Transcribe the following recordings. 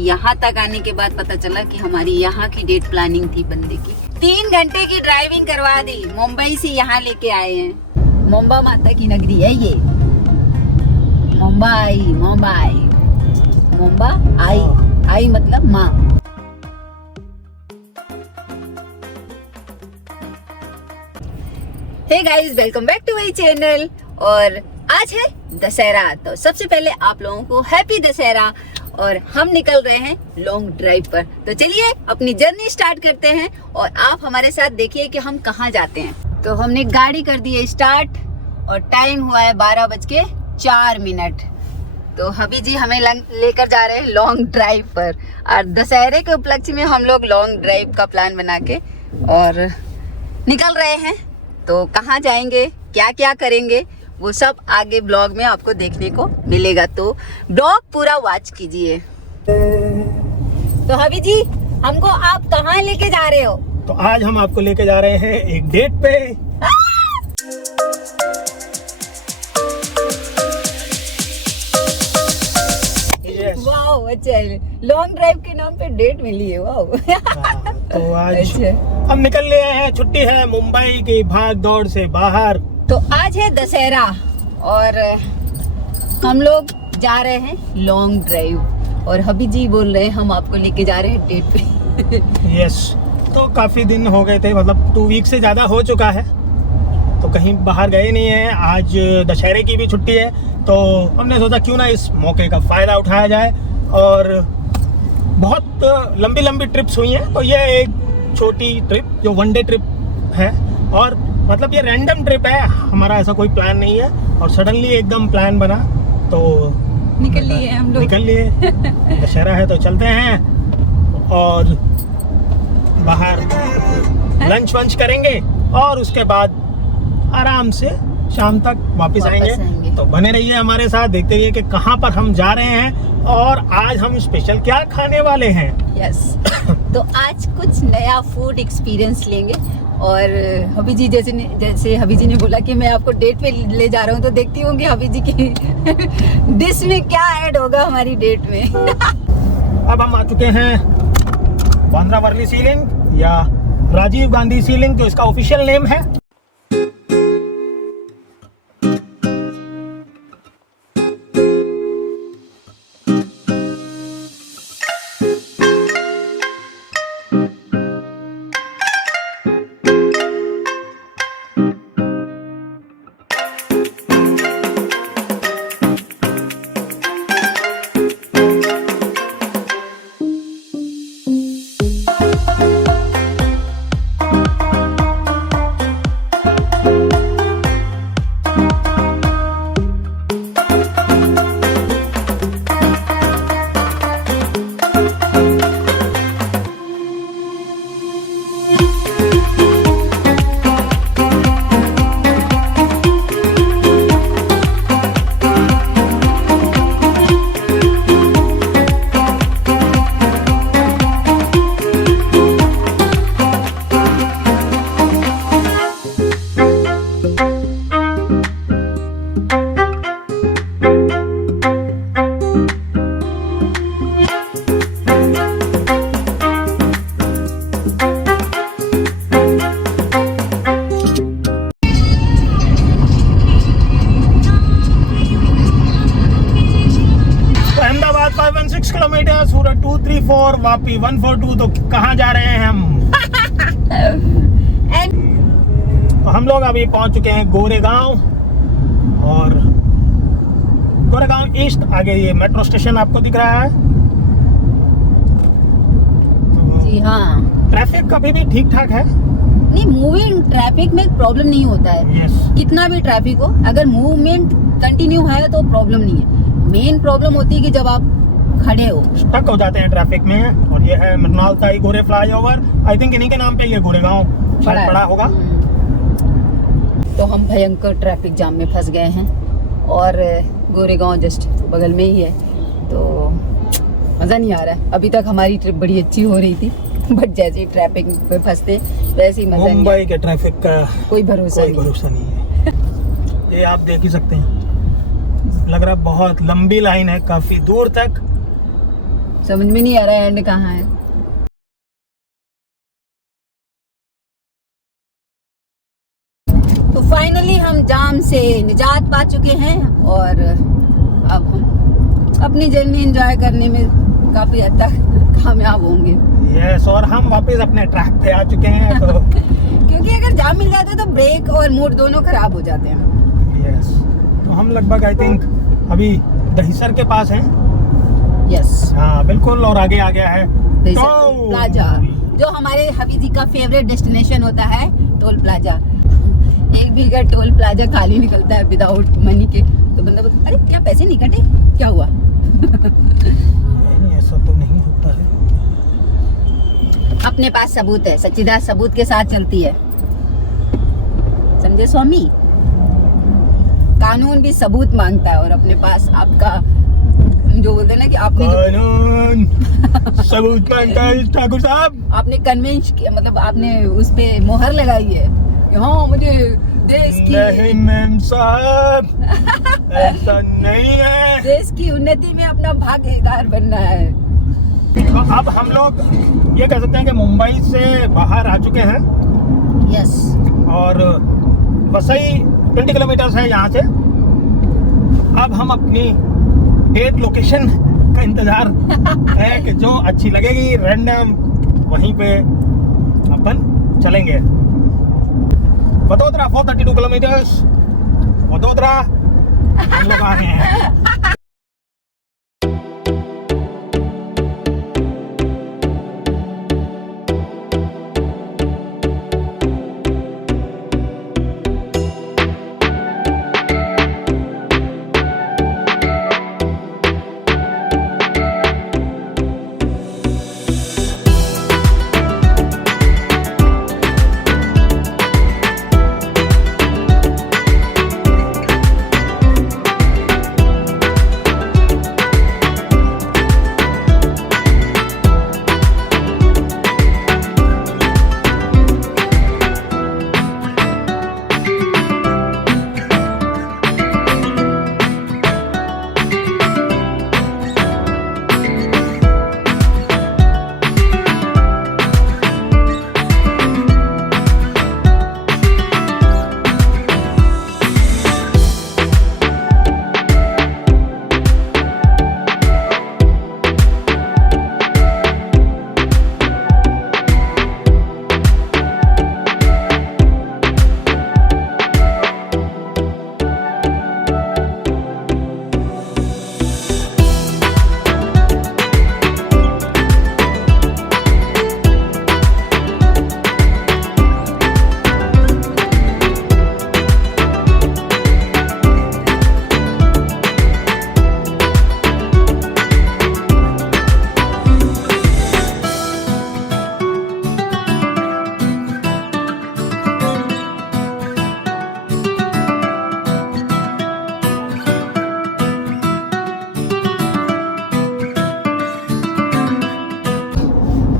यहाँ तक आने के बाद पता चला कि हमारी यहाँ की डेट प्लानिंग थी बंदे की। 3 घंटे की ड्राइविंग करवा दी, मुंबई से यहाँ लेके आए हैं। मुंबा माता की नगरी है ये, मुंबई। मुंबा आई मतलब माँ। Hey guys, welcome back to my channel. और आज है दशहरा, तो सबसे पहले आप लोगों को हैप्पी दशहरा। और हम निकल रहे हैं लॉन्ग ड्राइव पर, तो चलिए अपनी जर्नी स्टार्ट करते हैं और आप हमारे साथ देखिए कि हम कहाँ जाते हैं। तो हमने गाड़ी कर दी है स्टार्ट और टाइम हुआ है 12:04। तो हबी जी हमें लेकर जा रहे हैं लॉन्ग ड्राइव पर, और दशहरे के उपलक्ष्य में हम लोग लॉन्ग ड्राइव का प्लान बना के और निकल रहे हैं। तो कहाँ जाएंगे, क्या क्या करेंगे, वो सब आगे ब्लॉग में आपको देखने को मिलेगा, तो ब्लॉग पूरा वॉच कीजिए। तो हबी जी, हमको आप कहाँ लेके जा रहे हो? तो आज हम आपको लेके जा रहे हैं एक डेट पे। वाओ, अच्छा, लॉन्ग ड्राइव के नाम पे डेट मिली है, वाओ। तो आज अच्छा। हम निकल लिए हैं, छुट्टी है मुंबई की भाग दौड़ से बाहर। तो आज है दशहरा और हम लोग जा रहे हैं लॉन्ग ड्राइव, और हबी जी बोल रहे हैं हम आपको लेके जा रहे हैं डेट पे। यस, तो काफी दिन हो गए थे, मतलब 2 वीक से ज्यादा हो चुका है, तो कहीं बाहर गए नहीं है। आज दशहरे की भी छुट्टी है, तो हमने सोचा क्यों ना इस मौके का फायदा उठाया जाए। और बहुत लंबी लंबी ट्रिप्स हुई हैं, तो ये एक छोटी ट्रिप जो 1 डे ट्रिप है, और मतलब ये रैंडम ट्रिप है, हमारा ऐसा कोई प्लान नहीं है, और सडनली एकदम प्लान बना तो निकल लिए हम लोग। निकल लिए। दशहरा है तो चलते हैं और बाहर लंच वंच करेंगे, और उसके बाद आराम से शाम तक वापस आएंगे। तो बने रहिए हमारे साथ, देखते रहिए कि कहाँ पर हम जा रहे हैं और आज हम स्पेशल क्या खाने वाले हैं। यस। तो आज कुछ नया फूड एक्सपीरियंस लेंगे, और हबी जी जैसे हबी जी ने बोला कि मैं आपको डेट पे ले जा रहा हूँ, तो देखती हूँ कि हबी जी की डिश में क्या ऐड होगा हमारी डेट में। अब हम आ चुके हैं बांद्रा वर्ली सी लिंक या राजीव गांधी सी लिंक, जो इसका ऑफिशियल नेम है। किलोमीटर, सूरत 234, वापी 142। तो कहाँ जा रहे हैं हम? तो हम लोग अभी पहुंच चुके हैं गोरेगांव, और गोरेगांव ईस्ट आगे ये मेट्रो स्टेशन आपको दिख रहा है। जी हाँ, ट्रैफिक कभी भी ठीक ठाक है, नहीं मूविंग ट्रैफिक में प्रॉब्लम नहीं होता है। यस। कितना भी ट्रैफिक हो, अगर मूवमेंट कंटिन्यू है तो प्रॉब्लम नहीं है। मेन प्रॉब्लम होती है कि जब आप खड़े हो, स्टक हो जाते हैं ट्रैफिक में। और ये है मृणालताई गोरे फ्लाईओवर, आई थिंक इन्हीं के नाम पे ये गोरेगांव शायद पड़ा होगा। तो हम भयंकर ट्रैफिक जाम में फंस गए हैं, और गोरेगांव जस्ट बगल में ही है, तो मज़ा नहीं आ रहा है। अभी तक हमारी ट्रिप बड़ी अच्छी हो रही थी, बट जैसे ही ट्रैफिक में फंसते वैसे ही मज़ा नहीं। मुंबई के ट्रैफिक का कोई भरोसा नहीं है। ये आप देख ही सकते हैं, लग रहा है बहुत लंबी लाइन है, काफी दूर तक। समझ में नहीं आ रहा है एंड कहाँ है। तो फाइनली हम जाम से निजात पा चुके हैं और अब हम अपनी जर्नी एंजॉय करने में काफी हद तक कामयाब होंगे। यस, और हम वापस अपने ट्रैक पे आ चुके हैं तो क्योंकि अगर जाम मिल जाता है तो ब्रेक और मूड दोनों खराब हो जाते हैं। यस, तो हम लगभग आई थिंक अभी दहिसर के पास हैं। यस, हाँ बिल्कुल, और आगे आ गया है टोल प्लाजा, जो हमारे हबीजी का फेवरेट डेस्टिनेशन होता है, टोल प्लाजा। एक भी अगर टोल प्लाजा खाली निकलता है विदाउट मनी के तो बंदा बोलता अरे क्या पैसे नहीं कटे, क्या हुआ? नहीं, ऐसा तो नहीं होता है। अपने पास सबूत है, सच्चिदास सबूत के साथ चलती है, समझे स्वामी। कानून भी सबूत मांगता है और अपने पास आपका जो बोलते हैं ना कि आपने कानून सबूत मांगता है ठाकुर साहब। आपने कन्वेंस मतलब आपने उस पे मोहर लगाई है, हाँ मुझे देश की नहीं मैम साहब, ऐसा नहीं है। देश की उन्नति में अपना भागीदार बनना है। तो अब हम लोग ये कह सकते हैं कि मुंबई से बाहर आ चुके हैं। यस, और वसई 20 किलोमीटर है यहाँ से। अब हम अपनी डेट लोकेशन का इंतजार है कि जो अच्छी लगेगी रैंडम वहीं पे अपन चलेंगे। वडोदरा 432 किलोमीटर्स, वडोदरा हम लोग आ रहे हैं।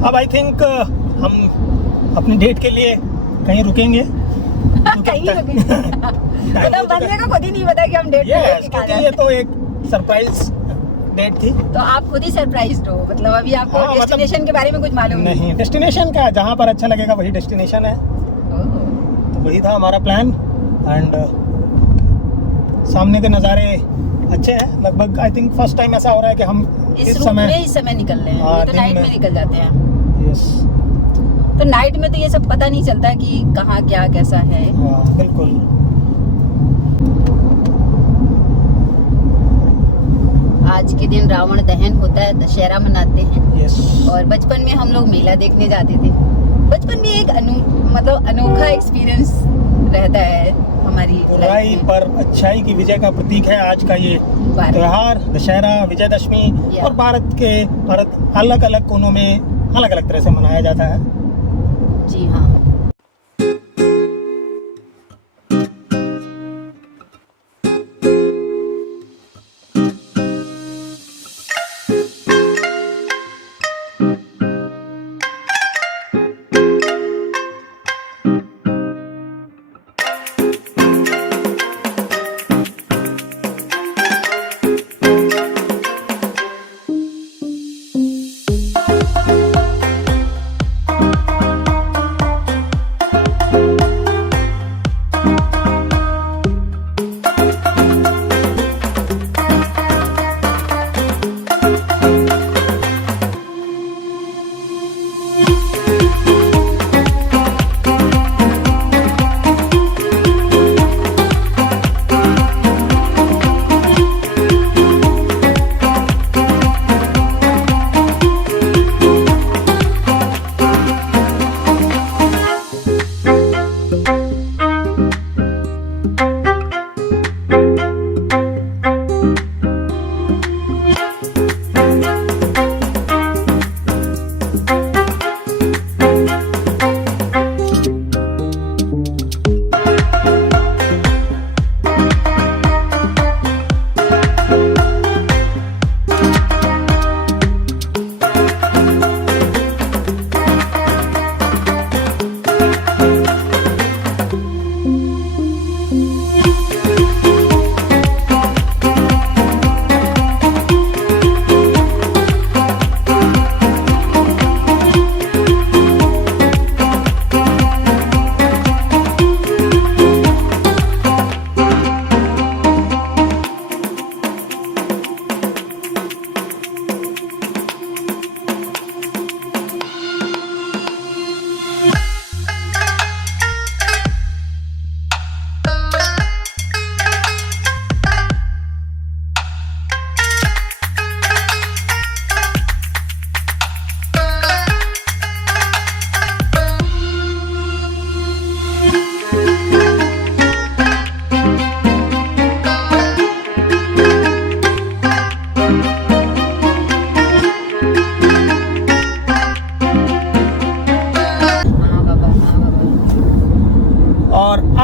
अब आई थिंक हम अपनी डेट के लिए कहीं रुकेंगे। कहीं मतलब बंदे को खुद ही नहीं पता कि हम डेट यस, क्योंकि ये तो एक सरप्राइज डेट थी। तो आप खुद ही सरप्राइज्ड हो, मतलब अभी आपको हाँ, मतलब- डेस्टिनेशन के बारे में कुछ मालूम नहीं, डेस्टिनेशन का जहाँ पर अच्छा लगेगा वही डेस्टिनेशन है। ओह, तो वही था हमारा प्लान। एंड सामने के नज़ारे अच्छे हैं। लगभग आई थिंक फर्स्ट टाइम ऐसा हो रहा है कि हम इस रूट में इस समय निकल रहे हैं। हाँ, ये तो दिन नाइट में में। निकल जाते हैं। यस, तो नाइट में तो ये सब पता नहीं चलता कि कहाँ क्या कैसा है। हाँ बिल्कुल। आज के दिन रावण दहन होता है, दशहरा मनाते हैं। यस, और बचपन में हम लोग मेला देखने जाते थे। बचपन में एक मतलब अनोखा एक्सपीरियंस रहता है हमारी बुराई लाइफ में। पर अच्छाई की विजय का प्रतीक है आज का ये भारत। त्योहार दशहरा, विजयदशमी। या। और भारत अलग अलग कोनों में अलग अलग तरह से मनाया जाता है। जी हाँ।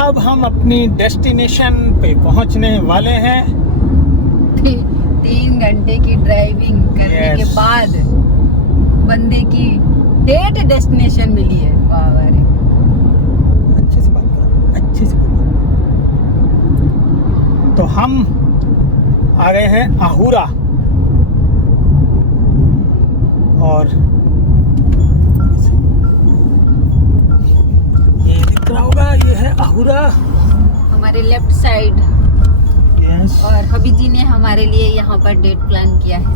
अब हम अपनी डेस्टिनेशन पे पहुंचने वाले हैं। 3 घंटे की ड्राइविंग करने के बाद बंदे की डेट डेस्टिनेशन मिली है। वाह वाह रे। अच्छे से बात करो, अच्छे से बोलो। तो हम आ गए हैं अहूरा, और ये दिख रहा होगा, ये है अहूरा हमारे लेफ्ट साइड। यस। और हबी जी ने हमारे लिए यहाँ पर डेट प्लान किया है।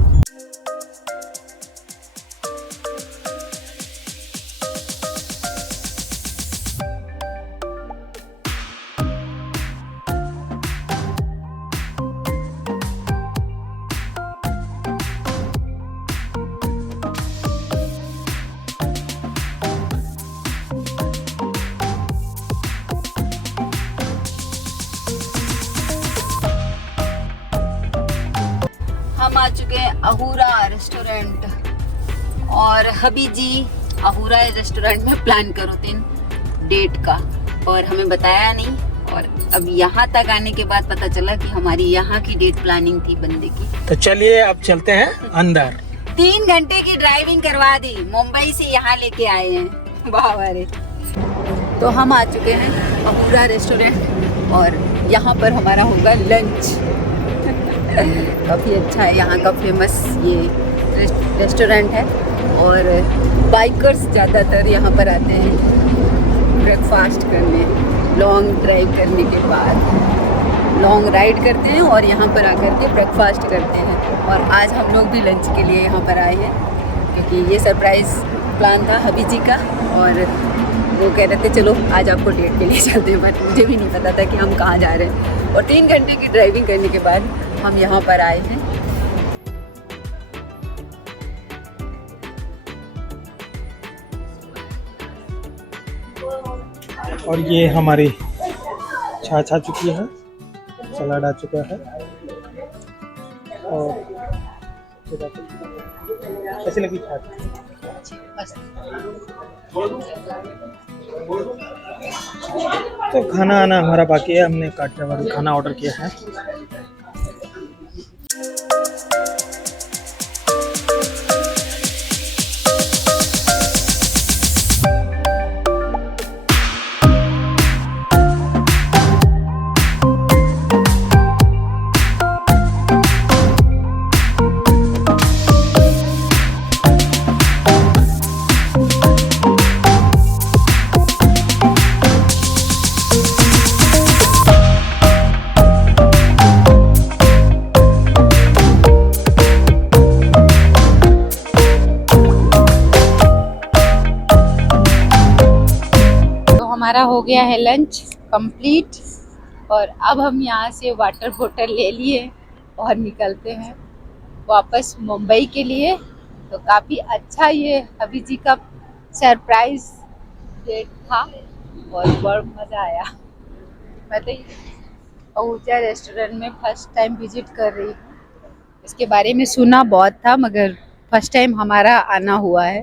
हम आ चुके हैं अहूरा रेस्टोरेंट, और हबी जी अहूरा रेस्टोरेंट में प्लान करो दिन डेट का, और हमें बताया नहीं। और अब यहाँ तक आने के बाद पता चला कि हमारी यहाँ की डेट प्लानिंग थी बंदे की। तो चलिए अब चलते हैं अंदर। 3 घंटे की ड्राइविंग करवा दी, मुंबई से यहाँ लेके आए हैं। वाह वाह रे। तो हम आ चुके हैं अहूरा रेस्टोरेंट, और यहाँ पर हमारा होगा लंच। काफ़ी अच्छा है यहाँ का, फेमस ये रेस्टोरेंट है, और बाइकर्स ज़्यादातर यहाँ पर आते हैं ब्रेकफास्ट करने, लॉन्ग ड्राइव करने के बाद लॉन्ग राइड करते हैं और यहाँ पर आकर के ब्रेकफास्ट करते हैं। और आज हम लोग भी लंच के लिए यहाँ पर आए हैं, क्योंकि ये सरप्राइज़ प्लान था हबी जी का, और वो कह रहे थे चलो आज आपको डेट के लिए चलते हैं। बट मुझे भी नहीं पता था कि हम कहाँ जा रहे हैं, और 3 घंटे की ड्राइविंग करने के बाद हम यहाँ पर आए हैं। और ये हमारी छाछ आ चुकी है, सलाद आ चुका है, और कैसी लगी छाछ? तो खाना आना हमारा बाकी है, हमने काठियावाड़ी खाना ऑर्डर किया है। हमारा हो गया है लंच कंप्लीट, और अब हम यहाँ से वाटर बोतल ले लिए और निकलते हैं वापस मुंबई के लिए। तो काफ़ी अच्छा ये हबी जी का सरप्राइज डेट था, और बहुत मज़ा आया। मैं तो अहूजा रेस्टोरेंट में फर्स्ट टाइम विजिट कर रही हूँ, इसके बारे में सुना बहुत था मगर फर्स्ट टाइम हमारा आना हुआ है।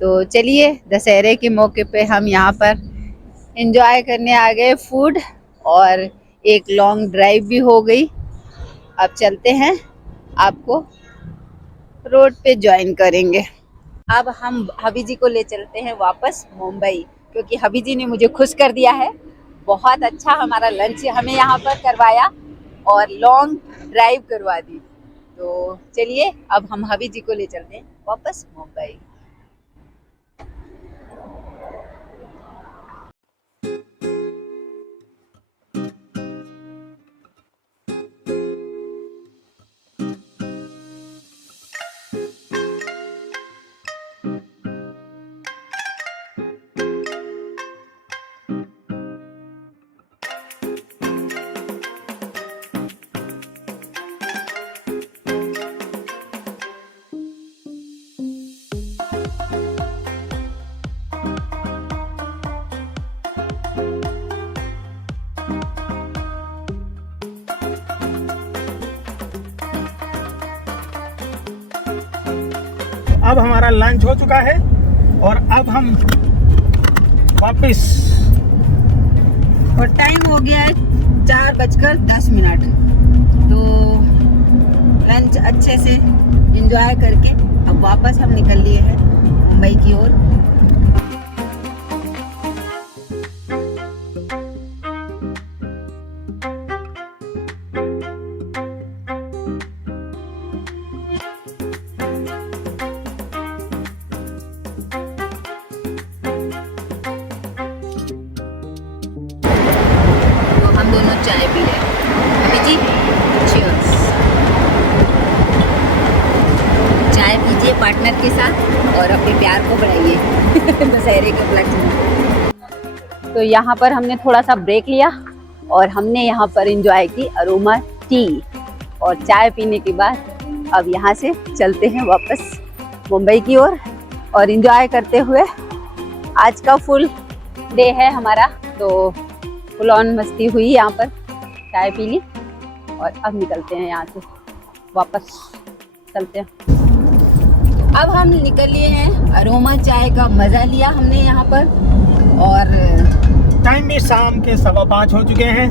तो चलिए दशहरे के मौके पे हम यहाँ पर एंजॉय करने आ गए फूड, और एक लॉन्ग ड्राइव भी हो गई। अब चलते हैं, आपको रोड पे ज्वाइन करेंगे। अब हम हबी जी को ले चलते हैं वापस मुंबई, क्योंकि हबी जी ने मुझे खुश कर दिया है। बहुत अच्छा हमारा लंच हमें यहाँ पर करवाया और लॉन्ग ड्राइव करवा दी। तो चलिए अब हम हबी जी को ले चलते हैं वापस मुंबई। अब हमारा लंच हो चुका है और अब हम वापस और टाइम हो गया है 4:10। तो लंच अच्छे से एंजॉय करके अब वापस हम निकल लिए हैं मुंबई की ओर। तो हम दोनों चाय पी रहे हैं। अभी जी cheers। चाय पीजिए पार्टनर के साथ और अपने प्यार को बढ़ाइए दशहरे के उपलक्ष्य में। तो यहाँ पर हमने थोड़ा सा ब्रेक लिया और हमने यहाँ पर एंजॉय की अरोमा टी और चाय पीने के बाद अब यहाँ से चलते हैं वापस मुंबई की ओर और एंजॉय करते हुए। आज का फुल डे है हमारा, तो फुल ऑन मस्ती हुई यहाँ पर, चाय पी ली और अब निकलते हैं यहाँ से वापस चलते हैं। अब हम निकल लिए हैं, अरोमा चाय का मजा लिया हमने यहाँ पर और टाइम भी शाम के 5:15 हो चुके हैं।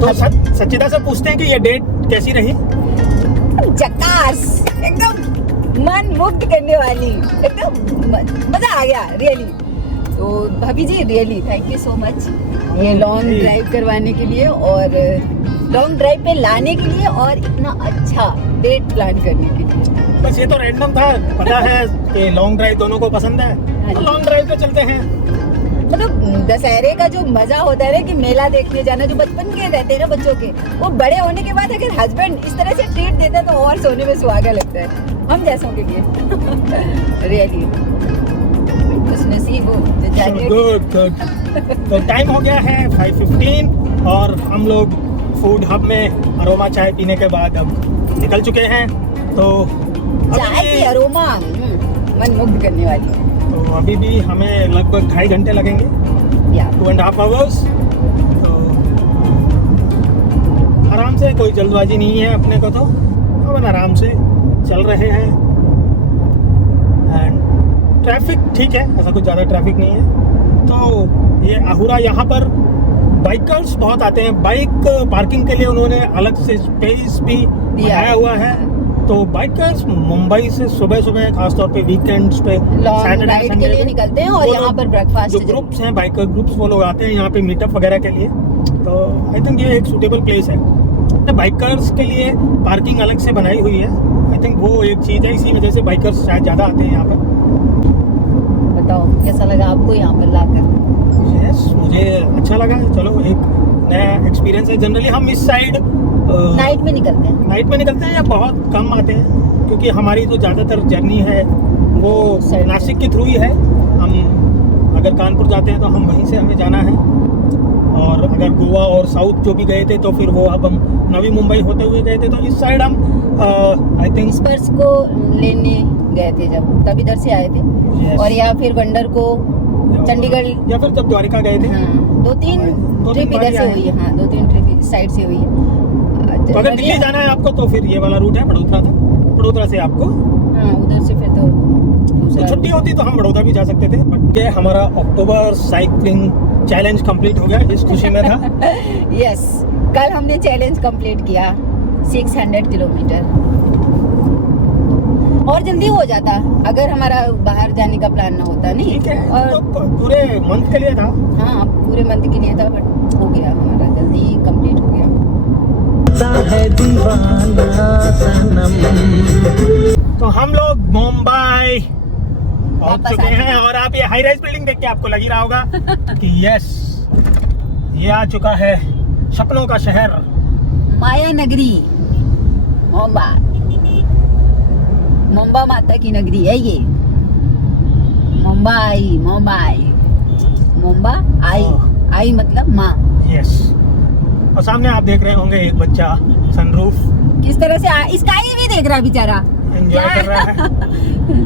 तो सच्चिदा से पूछते हैं कि ये डेट कैसी रही। झकास, एकदम मन मुग्ध करने वाली, एकदम मजा आ गया रियली। तो भाभी जी really thank you so much ये लॉन्ग ड्राइव करवाने के लिए और लॉन्ग ड्राइव पे लाने के लिए और इतना अच्छा डेट प्लान करने के लिए। बस ये तो रैंडम था, पता है कि लॉन्ग ड्राइव दोनों को पसंद है, तो लॉन्ग ड्राइव पे चलते हैं। मतलब दशहरे का जो मजा होता है ना कि मेला देखने जाना, जो बचपन के रहते हैं ना बच्चों के, वो बड़े होने के बाद अगर हस्बैंड इस तरह से ट्रीट देता है तो और सोने में सुहागा लगता है हम जैसों के लिए रियली कुछ नसीब हो तो जाके। गुड। तो टाइम हो गया है 5:15 और हम लोग फूड हब में अरोमा चाय पीने के बाद अब निकल चुके हैं। तो चाय की अरोमा मन मुग्ध करने वाली। तो अभी भी हमें लगभग 2.5 घंटे लगेंगे, 2.5 आवर्स। तो आराम से, कोई जल्दबाजी नहीं है अपने को, तो अपन आराम से चल रहे हैं। एंड ट्रैफिक ठीक है, ऐसा कुछ ज़्यादा ट्रैफिक नहीं है। तो ये अहुरा, यहाँ पर बाइकर्स बहुत आते हैं। बाइक पार्किंग के लिए उन्होंने अलग से स्पेस भी बनाया हुआ है। तो बाइकर्स मुंबई से सुबह सुबह खासतौर पे वीकेंड्स पे लॉन्ग राइड के लिए निकलते हैं और यहाँ पर ब्रेकफास्ट जो ग्रुप्स हैं, बाइकर ग्रुप्स, वो लोग आते हैं यहाँ पे मीटअप वगैरह के लिए। तो आई थिंक ये एक सूटेबल प्लेस है। बाइकर्स के लिए पार्किंग अलग से बनाई हुई है, आई थिंक वो एक चीज़ है, इसी वजह से बाइकर्स शायद ज़्यादा आते हैं यहाँ पर। बताओ कैसा लगा आपको यहाँ पर लाकर? यस, मुझे अच्छा लगा। चलो एक नया एक्सपीरियंस है। जनरली हम इस साइड नाइट में निकलते हैं या बहुत कम आते हैं, क्योंकि हमारी जो ज़्यादातर जर्नी है वो नासिक के थ्रू ही है। हम अगर कानपुर जाते हैं तो हम वहीं से हमें जाना है, और अगर गोवा और साउथ जो भी गए थे तो फिर वो अब हम नवी मुंबई होते हुए गए थे। तो इस साइड हम आई थिंक स्पर्श को लेने गए थे जब, तब इधर से आए थे। Yes. और या फिर वंडर को चंडीगढ़, या फिर जब द्वारिका गए थे। हाँ, 2-3 ट्रिप इधर से हुई है। हाँ, 2-3 ट्रिप इस साइड से हुई है। तो अगर दिल्ली जाना है आपको तो फिर ये वाला रूट है, बड़ोदरा था। बड़ोदरा से आपको, हाँ, उधर से फिर तो तो छुट्टी होती तो हम बड़ौदा भी जा सकते थे। बट ये हमारा अक्टूबर साइकिलिंग चैलेंज कंप्लीट हो गया, इस खुशी में था। यस, कल हमने चैलेंज कंप्लीट किया 600 किलोमीटर। और जल्दी हो जाता अगर हमारा बाहर जाने का प्लान ना होता। नहीं ठीक है, और तो पूरे मंथ के लिए था। हाँ, पूरे मंथ के लिए था, बट हो गया हमारा, जल्दी कंप्लीट हो गया। है दीवाना सनम। तो हम लोग मुंबई पहुंच चुके हैं, और आप ये हाई राइज बिल्डिंग देख के आपको लग ही रहा होगा कि यस, ये आ चुका है सपनों का शहर, माया नगरी मुंबा। मुंबा माता की नगरी है ये। मुंबई, मुंबई, मुंबा आई, आई मतलब माँ। यस। और सामने आप देख रहे होंगे एक बच्चा सनरूफ किस तरह से स्काई भी देख रहा है बेचारा, एंजॉय कर रहा है।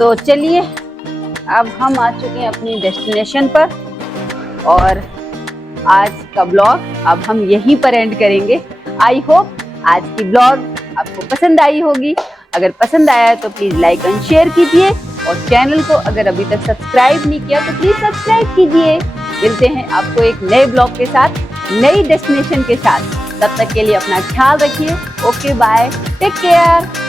तो चलिए अब हम आ चुके हैं अपनी डेस्टिनेशन पर और आज का ब्लॉग अब हम यहीं पर एंड करेंगे। आई होप आज की ब्लॉग आपको पसंद आई होगी। अगर पसंद आया तो प्लीज लाइक एंड शेयर कीजिए और चैनल को अगर अभी तक सब्सक्राइब नहीं किया तो प्लीज सब्सक्राइब कीजिए। मिलते हैं आपको एक नए ब्लॉग के साथ, नई डेस्टिनेशन के साथ। तब तक के लिए अपना ख्याल रखिए। Okay bye, take care.